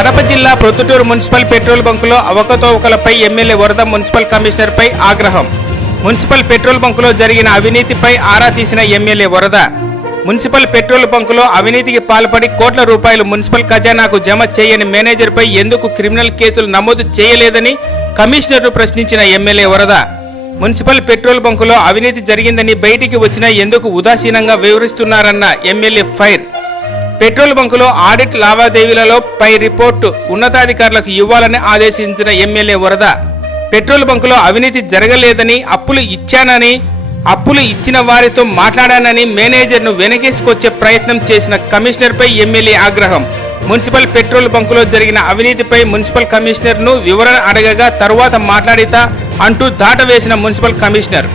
కడప జిల్లా Proddatur municipal petrol బంకులో అవకతవకలపై MLA వరద municipal కమిషనర్పై ఆగ్రహం. మున్సిపల్ పెట్రోల్ బంకులో జరిగిన అవినీతిపై ఆరా తీసిన ఎమ్మెల్యే వరద. మున్సిపల్ పెట్రోల్ బంకులో అవినీతికి పాల్పడి కోట్ల రూపాయలు మున్సిపల్ ఖజానాకు జమ చేయని మేనేజర్పై ఎందుకు క్రిమినల్ కేసులు నమోదు చేయలేదని కమిషనర్ను ప్రశ్నించిన ఎమ్మెల్యే వరద. మున్సిపల్ పెట్రోల్ బంకులో అవినీతి జరిగిందని బయటికి వచ్చినా ఎందుకు ఉదాసీనంగా వివరిస్తున్నారన్న ఎమ్మెల్యే ఫైర్. పెట్రోల్ బంకులో ఆడిట్ లావాదేవీలలో పై రిపోర్టు ఉన్నతాధికారులకు ఇవ్వాలని ఆదేశించిన ఎమ్మెల్యే వరద. పెట్రోల్ బంకులో అవినీతి జరగలేదని, అప్పులు ఇచ్చానని, అప్పులు ఇచ్చిన వారితో మాట్లాడానని మేనేజర్ను వెనకేసుకొచ్చే ప్రయత్నం చేసిన కమిషనర్పై ఎమ్మెల్యే ఆగ్రహం. మున్సిపల్ పెట్రోల్ బంకులో జరిగిన అవినీతిపై మున్సిపల్ కమిషనర్ను వివరణ అడగగా తరువాత మాట్లాడితా అంటూ దాటవేసిన మున్సిపల్ కమిషనర్.